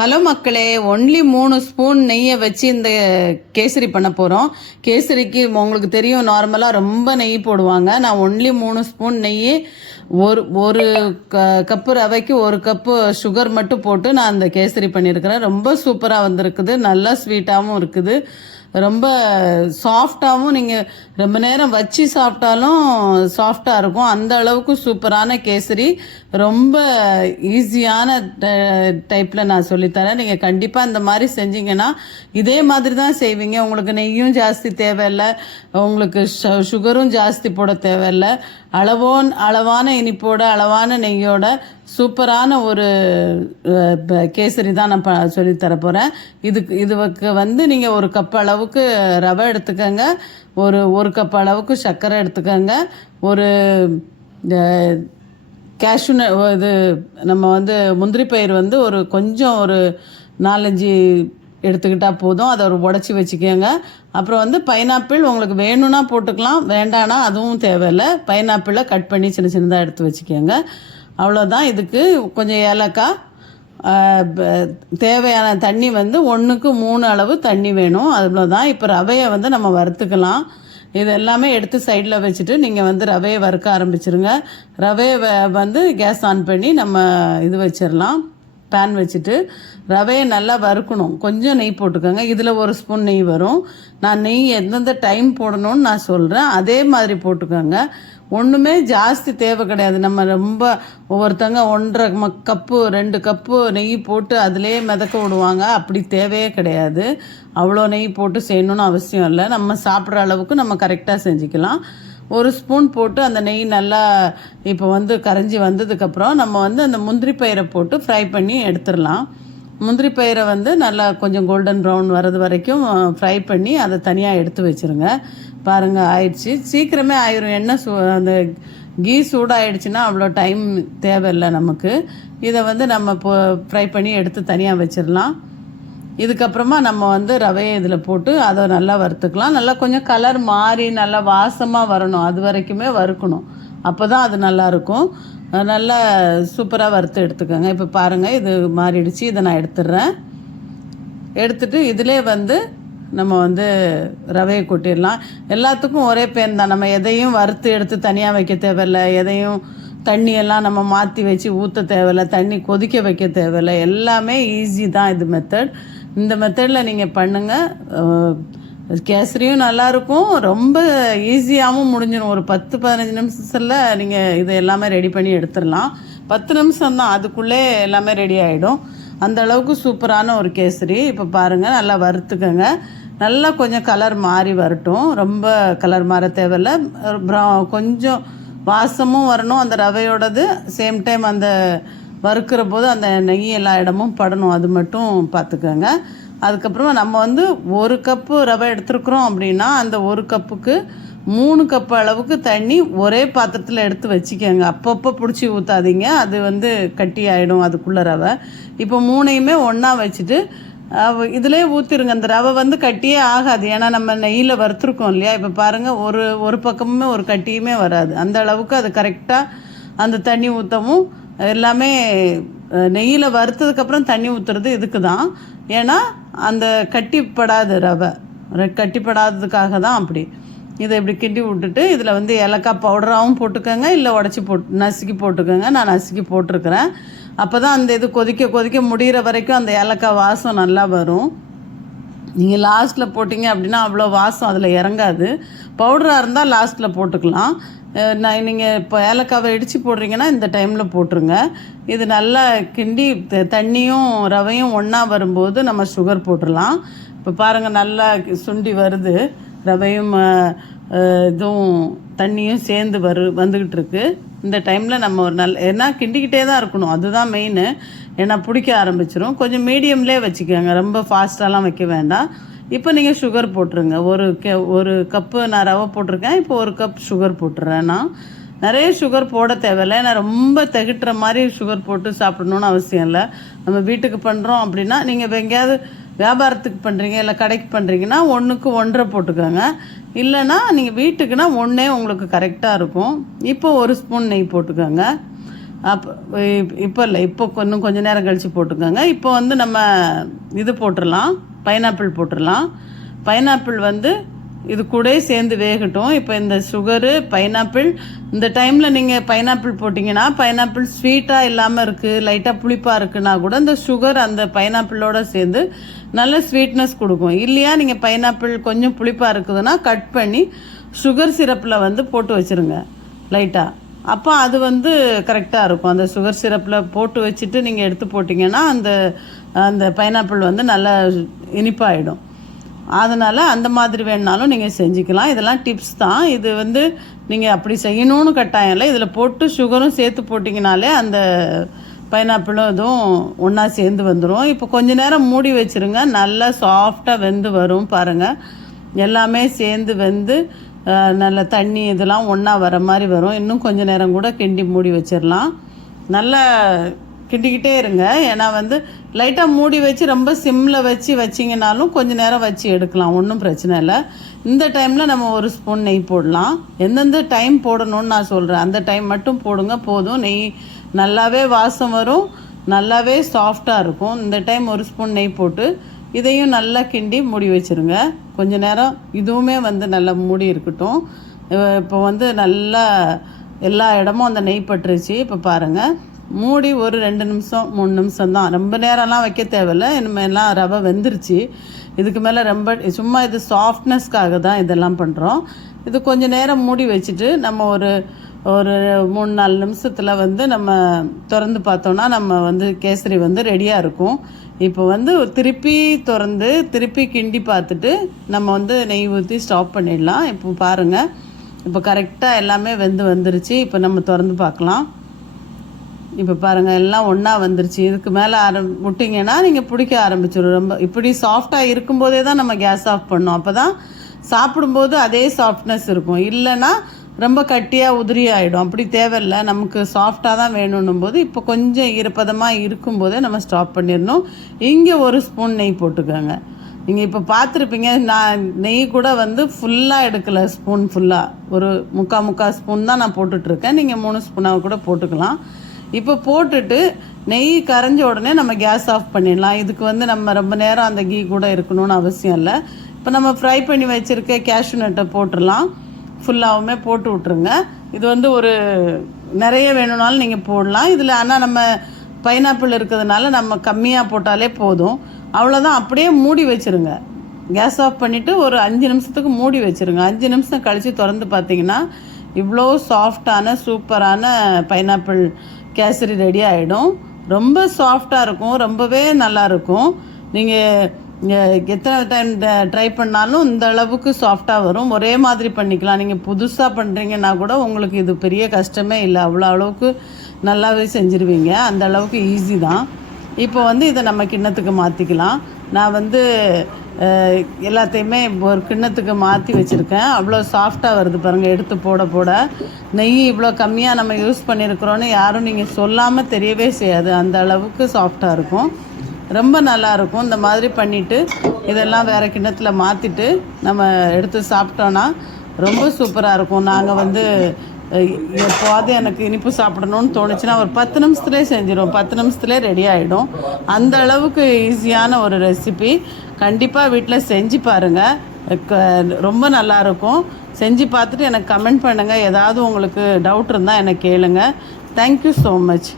Hello மக்களே only மூணு spoon நெய்யை வச்சு இந்த கேசரி பண்ண போகிறோம் கேசரிக்கு உங்களுக்கு தெரியும் நார்மலாக ரொம்ப நெய் போடுவாங்க. நான் ஒன்லி மூணு ஸ்பூன் நெய் ஒரு ஒரு க கப்பு ரவைக்கு ஒரு கப்பு சுகர் மட்டும் போட்டு நான் அந்த கேசரி பண்ணியிருக்கிறேன். ரொம்ப சூப்பராக வந்திருக்குது. நல்லா ஸ்வீட்டாகவும் இருக்குது. ரொம்ப சாஃப்டாகவும் நீங்கள் ரொம்ப நேரம் வச்சு சாப்பிட்டாலும் சாஃப்டாக இருக்கும். அந்த அளவுக்கு சூப்பரான கேசரி. ரொம்ப ஈஸியான டைப்பில் நான் சொல்லித்தரேன். நீங்கள் கண்டிப்பாக இந்த மாதிரி செஞ்சீங்கன்னா இதே மாதிரி தான் செய்வீங்க. உங்களுக்கு நெய்யும் ஜாஸ்தி தேவையில்லை. உங்களுக்கு சுகரும் ஜாஸ்தி போட தேவையில்லை. அளவோன் அளவான இனிப்போட அளவான நெய்யோட சூப்பரான ஒரு கேசரி தான் நான் ப சொல்லித்தர போகிறேன் இதுக்கு இதுக்கு வந்து நீங்கள் ஒரு கப் அளவுக்கு ரவை எடுத்துக்கோங்க. ஒரு ஒரு கப் அளவுக்கு சர்க்கரை எடுத்துக்கோங்க. ஒரு அஹ், கேஷ்யூ இது நம்ம வந்து முந்திரி பயிர் வந்து ஒரு கொஞ்சம் ஒரு நாலஞ்சு எடுத்துக்கிட்டால் போதும். அதை ஒரு உடச்சி வச்சுக்கோங்க. அப்புறம் வந்து பைனாப்பிள் உங்களுக்கு வேணும்னா போட்டுக்கலாம். வேண்டானா அதுவும் தேவையில்லை. பைனாப்பிளை கட் பண்ணி சின்ன சின்னதாக எடுத்து வச்சுக்கோங்க. அவ்வளோதான் இதுக்கு கொஞ்சம் ஏலக்காய் ப- தேவையான தண்ணி வந்து ஒன்றுக்கு மூணு அளவு தண்ணி வேணும். அவ்வளோதான் இப்போ ரவையை வந்து நம்ம வறுத்துக்கலாம். இது எல்லாமே எடுத்து சைடில் வச்சுட்டு நீங்கள் வந்து ரவையை வறுக்க ஆரம்பிச்சிருங்க. ரவையை வ- வந்து கேஸ் ஆன் பண்ணி நம்ம இது வச்சிடலாம் பேன் வச்சுட்டு ரவையை நல்லா வறுக்கணும். கொஞ்சம் நெய் போட்டுக்கோங்க. இதில் ஒரு ஸ்பூன் நெய் வரும். நான் நெய் எந்தெந்த டைம் போடணும்னு நான் சொல்கிறேன் அதே மாதிரி போட்டுக்கோங்க. ஒன்றுமே ஜாஸ்தி தேவை கிடையாது. நம்ம ரொம்ப ஒவ்வொருத்தங்க ஒன்றரை ம கப்பு ரெண்டு கப்பு நெய் போட்டு அதிலே மிதக்க விடுவாங்க. அப்படி தேவையே கிடையாது. அவ்வளோ நெய் போட்டு செய்யணும்னு அவசியம் இல்லை. நம்ம சாப்பிட்ற அளவுக்கு நம்ம கரெக்டாக செஞ்சுக்கலாம். ஒரு ஸ்பூன் போட்டு அந்த நெய் நல்லா இப்போ வந்து கரைஞ்சி வந்ததுக்கப்புறம் நம்ம வந்து அந்த முந்திரி பயிரை போட்டு ஃப்ரை பண்ணி எடுத்துடலாம். முந்திரி பயிரை வந்து நல்லா கொஞ்சம் கோல்டன் ப்ரௌன் வர்றது வரைக்கும் ஃப்ரை பண்ணி அதை தனியாக எடுத்து வச்சுருங்க. பாருங்கள் ஆயிடுச்சு. சீக்கிரமே ஆயிரும். எண்ணெய் சூ அந்த கீ சூடாயிடுச்சுன்னா அவ்வளோ டைம் தேவையில்லை நமக்கு. இதை வந்து நம்ம இப்போ ஃப்ரை பண்ணி எடுத்து தனியாக வச்சிடலாம் இதுக்கப்புறமா நம்ம வந்து ரவையை இதில் போட்டு அதை நல்லா வறுத்துக்கலாம். நல்லா கொஞ்சம் கலர் மாறி நல்லா வாசமாக வரணும். அது வரைக்குமே வறுக்கணும். அப்போ தான் அது நல்லாயிருக்கும் நல்லா சூப்பராக வறுத்து எடுத்துக்கோங்க. இப்போ பாருங்கள் இது மாறிடுச்சு. இதை நான் எடுத்துடுறேன் எடுத்துட்டு இதிலே வந்து நம்ம வந்து ரவையை கொட்டிடலாம். எல்லாத்துக்கும் ஒரே பேன் தான். நம்ம எதையும் வறுத்து எடுத்து தனியாக வைக்க தேவையில்லை. எதையும் தண்ணியெல்லாம் நம்ம மாற்றி வச்சு ஊற்ற தேவையில்ல. தண்ணி கொதிக்க வைக்க தேவையில்ல. எல்லாமே ஈஸி தான் இது மெத்தட் இந்த மெத்தடில் நீங்கள் பண்ணுங்கள் கேசரியும் நல்லாயிருக்கும் ரொம்ப ஈஸியாகவும் முடிஞ்சிடும் ஒரு பத்து பதினஞ்சு நிமிஷத்தில் நீங்கள் இதை எல்லாமே ரெடி பண்ணி எடுத்துடலாம். பத்து நிமிஷம் தான் அதுக்குள்ளே எல்லாமே ரெடி ஆகிடும் அந்த அளவுக்கு சூப்பரான ஒரு கேசரி. இப்போ பாருங்கள் நல்லா வறுத்துக்கோங்க. நல்லா கொஞ்சம் கலர் மாறி வரட்டும். ரொம்ப கலர் மாற தேவையில்ல. ப்ரா கொஞ்சம் வாசமும் வரணும். அந்த ரவையோடது சேம் டைம் அந்த வறுக்கிற போது அந்த நெய் எல்லா இடமும் படணும். அது மட்டும் பார்த்துக்கோங்க அதுக்கப்புறமா நம்ம வந்து ஒரு கப்பு ரவை எடுத்துருக்குறோம் அப்படின்னா அந்த ஒரு கப்புக்கு மூணு கப்பு அளவுக்கு தண்ணி ஒரே பாத்திரத்தில் எடுத்து வச்சுக்கோங்க. அப்பப்போ பிடிச்சி ஊற்றாதீங்க அது வந்து கட்டி ஆகிடும் அதுக்குள்ளே ரவை. இப்போ மூணையுமே ஒன்றா வச்சுட்டு இதிலே ஊற்றிருங்க அந்த ரவை வந்து கட்டியே ஆகாது. ஏன்னா நம்ம நெய்யில் வறுத்துருக்கோம் இல்லையா? இப்போ பாருங்கள் ஒரு ஒரு பக்கமுமே ஒரு கட்டியுமே வராது. அந்த அளவுக்கு அது கரெக்டாக அந்த தண்ணி ஊற்றவும் எல்லாமே நெய்யில் வறுத்ததுக்கப்புறம் தண்ணி ஊற்றுறது இதுக்கு தான் ஏன்னா அந்த கட்டிப்படாது ரவை. கட்டிப்படாததுக்காக தான் அப்படி. இதை இப்படி கிண்டி விட்டுட்டு இதில் வந்து ஏலக்காய் பவுடராகவும் போட்டுக்கோங்க இல்லை உடச்சி போட்டு நசுக்கி போட்டுக்கோங்க. நான் நசுக்கி போட்டிருக்கிறேன். அப்போ தான் அந்த இது கொதிக்க கொதிக்க முடிகிற வரைக்கும் அந்த ஏலக்காய் வாசம் நல்லா வரும். நீங்கள் லாஸ்ட்டில் போட்டிங்க அப்படின்னா அவ்வளோ வாசம் அதில் இறங்காது. பவுடராக இருந்தால் லாஸ்ட்டில் போட்டுக்கலாம். நான் நீங்கள் இப்போ ஏலக்காவை இடித்து போடுறீங்கன்னா இந்த டைமில் போட்டுருங்க. இது நல்லா கிண்டி த- தண்ணியும் ரவையும் ஒன்றா வரும்போது நம்ம சுகர் போட்டுடலாம் இப்போ பாருங்கள் நல்லா சுண்டி வருது. ரவையும் இதுவும் தண்ணியும் சேர்ந்து வரு வந்துக்கிட்டு இருக்கு இந்த டைமில் நம்ம ஒரு நல்ல ஏன்னா கிண்டிக்கிட்டே தான் இருக்கணும். அதுதான் மெயின் ஏன்னா பிடிக்க ஆரம்பிச்சிரும். கொஞ்சம் மீடியம்லேயே வச்சுக்கோங்க. ரொம்ப ஃபாஸ்ட்டாலாம் வைக்க வேண்டாம். இப்போ நீங்கள் சுகர் போட்டுருங்க. ஒரு கே ஒரு கப்பு நான் ரவை போட்டிருக்கேன். இப்போ ஒரு கப் சுகர் போட்டுறேன் நான். நிறைய சுகர் போட தேவையில்லை. ஏன்னா ரொம்ப திகட்டுற மாதிரி சுகர் போட்டு சாப்பிடணும்னு அவசியம் இல்லை. நம்ம வீட்டுக்கு பண்ணுறோம் அப்படின்னா நீங்கள் இப்போ எங்கேயாவது வியாபாரத்துக்கு பண்ணுறீங்க இல்லை கடைக்கு பண்ணுறீங்கன்னா ஒன்றுக்கு ஒன்றரை போட்டுக்கோங்க. இல்லைன்னா நீங்கள் வீட்டுக்குன்னா ஒன்றே உங்களுக்கு கரெக்டாக இருக்கும். இப்போ ஒரு ஸ்பூன் நெய் போட்டுக்கோங்க. அப்போ இப்போ இல்லை இப்போ இன்னும் கொஞ்ச நேரம் கழித்து போட்டுக்கோங்க. இப்போ வந்து நம்ம இது போட்டுடலாம் பைனாப்பிள் போட்டுடலாம் பைனாப்பிள் வந்து இது கூட சேர்ந்து வேகட்டும். இப்போ இந்த சுகரு பைனாப்பிள் இந்த டைமில் நீங்கள் பைனாப்பிள் போட்டிங்கன்னா பைனாப்பிள் ஸ்வீட்டாக இல்லாமல் இருக்குது லைட்டாக புளிப்பாக இருக்குன்னா கூட இந்த சுகர் அந்த பைனாப்பிளோட சேர்ந்து நல்ல ஸ்வீட்னஸ் கொடுக்கும். இல்லையா நீங்கள் பைனாப்பிள் கொஞ்சம் புளிப்பாக இருக்குதுன்னா கட் பண்ணி சுகர் சிரப்பில் வந்து போட்டு வச்சுருங்க லைட்டாக அப்போ அது வந்து கரெக்டாக இருக்கும். அந்த சுகர் சிரப்பில் போட்டு வச்சுட்டு நீங்கள் எடுத்து போட்டிங்கன்னா அந்த அந்த பைனாப்பிள் வந்து நல்லா இனிப்பாகிடும் அதனால் அந்த மாதிரி வேணுனாலும் நீங்கள் செஞ்சுக்கலாம். இதெல்லாம் டிப்ஸ் தான். இது வந்து நீங்கள் அப்படி செய்யணும்னு கட்டாயம் இல்லை. இதில் போட்டு சுகரும் சேர்த்து போட்டிங்கனாலே அந்த பைனாப்பிளும் இதுவும் ஒன்றா சேர்ந்து வந்துடும் இப்போ கொஞ்ச நேரம் மூடி வச்சுருங்க. நல்லா சாஃப்டாக வெந்து வரும் பாருங்கள் எல்லாமே சேர்ந்து வெந்து நல்ல தண்ணி இதெல்லாம் ஒன்றா வர மாதிரி வரும். இன்னும் கொஞ்சம் நேரம் கூட கிண்டி மூடி வச்சிடலாம் நல்லா கிண்டிக்கிட்டே இருங்க. ஏன்னா வந்து லைட்டாக மூடி வச்சு ரொம்ப சிம்மில் வச்சு வச்சிங்கனாலும் கொஞ்சம் நேரம் வச்சு எடுக்கலாம். ஒன்றும் பிரச்சனை இல்லை. இந்த டைமில் நம்ம ஒரு ஸ்பூன் நெய் போடலாம். எந்தெந்த டைம் போடணும்னு நான் சொல்கிறேன் அந்த டைம் மட்டும் போடுங்க. போதும். நெய் நல்லாவே வாசம் வரும். நல்லாவே சாஃப்டாக இருக்கும். இந்த டைம் ஒரு ஸ்பூன் நெய் போட்டு இதையும் நல்லா கிண்டி மூடி வச்சிருங்க. கொஞ்ச நேரம் இதுவுமே வந்து நல்லா மூடி இருக்கட்டும். இப்போ வந்து நல்லா எல்லா இடமும் அந்த நெய் பட்டுருச்சு. இப்போ பாருங்கள் மூடி ஒரு ரெண்டு நிமிஷம் மூணு நிமிஷம் தான் ரொம்ப நேரம்லாம் வைக்க தேவையில்ல. இனிமேலாம் ரவை வெந்துருச்சு. இதுக்கு மேலே ரொம்ப சும்மா இது சாஃப்ட்னஸ்க்காக தான் இதெல்லாம் பண்ணுறோம் இது கொஞ்சம் நேரம் மூடி வச்சுட்டு நம்ம ஒரு ஒரு மூணு நாலு நிமிஷத்தில் வந்து நம்ம திறந்து பார்த்தோன்னா நம்ம வந்து கேசரி வந்து ரெடியாக இருக்கும். இப்போ வந்து திருப்பி திறந்து திருப்பி கிண்டி பார்த்துட்டு நம்ம வந்து நெய் ஊற்றி ஸ்டாப் பண்ணிடலாம். இப்போ பாருங்கள் இப்போ கரெக்டாக எல்லாமே வெந்து வந்துருச்சு. இப்போ நம்ம திறந்து பார்க்கலாம். இப்போ பாருங்கள் எல்லாம் ஒன்றா வந்துருச்சு. இதுக்கு மேலே ஆரம் விட்டிங்கன்னா நீங்கள் பிடிக்க ஆரம்பிச்சிடும் ரொம்ப இப்படி சாஃப்டாக இருக்கும்போதே தான் நம்ம கேஸ் ஆஃப் பண்ணோம். அப்போ தான் சாப்பிடும்போது அதே சாஃப்ட்னஸ் இருக்கும். இல்லைன்னா ரொம்ப கட்டியாக உதிரி ஆகிடும் அப்படி தேவையில்லை. நமக்கு சாஃப்டாக தான் வேணும்னும் போது இப்போ கொஞ்சம் ஈரப்பதமாக இருக்கும்போதே நம்ம ஸ்டாப் பண்ணிடணும். இங்கே ஒரு ஸ்பூன் நெய் போட்டுக்கோங்க. நீங்கள் இப்போ பார்த்துருப்பீங்க நான் நெய் கூட வந்து ஃபுல்லாக எடுக்கலை ஸ்பூன் ஃபுல்லாக ஒரு முக்கால் முக்கால் ஸ்பூன் தான் நான் போட்டுட்ருக்கேன் நீங்கள் மூணு ஸ்பூனாக கூட போட்டுக்கலாம். இப்போ போட்டுட்டு நெய் கரைஞ்ச உடனே நம்ம கேஸ் ஆஃப் பண்ணிடலாம். இதுக்கு வந்து நம்ம ரொம்ப நேரம் அந்த கீ கூட இருக்கணும்னு அவசியம் இல்லை. இப்போ நம்ம ஃப்ரை பண்ணி வச்சுருக்க கேஷ்யூ நட்டை போட்டுடலாம். ஃபுல்லாகவுமே போட்டு விட்ருங்க இது வந்து ஒரு நிறைய வேணும்னாலும் நீங்கள் போடலாம். இதில் ஆனால் நம்ம பைனாப்பிள் இருக்கிறதுனால நம்ம கம்மியாக போட்டாலே போதும். அவ்வளோதான் அப்படியே மூடி வச்சுருங்க. கேஸ் ஆஃப் பண்ணிவிட்டு ஒரு அஞ்சு நிமிஷத்துக்கு மூடி வச்சுருங்க. அஞ்சு நிமிஷம் கழித்து திறந்து பார்த்தீங்கன்னா இவ்வளோ சாஃப்டான சூப்பரான பைனாப்பிள் கேசரி ரெடி ஆகிடும் ரொம்ப சாஃப்டாக இருக்கும். ரொம்பவே நல்லா இருக்கும். நீங்கள் எத்தனை டைம் ட்ரை பண்ணாலும் இந்த அளவுக்கு சாஃப்டாக வரும். ஒரே மாதிரி பண்ணிக்கலாம். நீங்கள் புதுசாக பண்ணுறீங்கன்னா கூட உங்களுக்கு இது பெரிய கஷ்டமே இல்லை. அவ்வளோ அளவுக்கு நல்லாவே செஞ்சுருவீங்க. அந்த அளவுக்கு ஈஸி தான். இப்போ வந்து இதை நம்ம கிண்ணத்துக்கு மாற்றிக்கலாம் நான் வந்து எல்லாத்தையுமே ஒரு கிண்ணத்துக்கு மாற்றி வச்சுருக்கேன். அவ்வளோ சாஃப்டாக வருது பாருங்கள் எடுத்து போட போட. நெய் இவ்வளோ கம்மியாக நம்ம யூஸ் பண்ணியிருக்கிறோன்னு யாரும் நீங்கள் சொல்லாமல் தெரியவே செய்யாது. அந்த அளவுக்கு சாஃப்டாக இருக்கும். ரொம்ப நல்லாயிருக்கும் இந்த மாதிரி பண்ணிவிட்டு இதெல்லாம் வேறு கிண்ணத்தில் மாற்றிட்டு நம்ம எடுத்து சாப்பிட்டோன்னா ரொம்ப சூப்பராக இருக்கும். நாங்கள் வந்து எப்போவாது எனக்கு இனிப்பு சாப்பிடணும்னு தோணுச்சுன்னா ஒரு பத்து நிமிஷத்துலேயே செஞ்சிடும் பத்து நிமிஷத்துலேயே ரெடி ஆகிடும் அந்த அளவுக்கு ஈஸியான ஒரு ரெசிபி கண்டிப்பாக வீட்டில் செஞ்சு பாருங்கள் ரொம்ப நல்லா இருக்கும். செஞ்சு பார்த்துட்டு எனக்கு கமெண்ட் பண்ணுங்கள் ஏதாவது உங்களுக்கு டவுட் இருந்தால் எனக்கு கேளுங்க. Thank you so much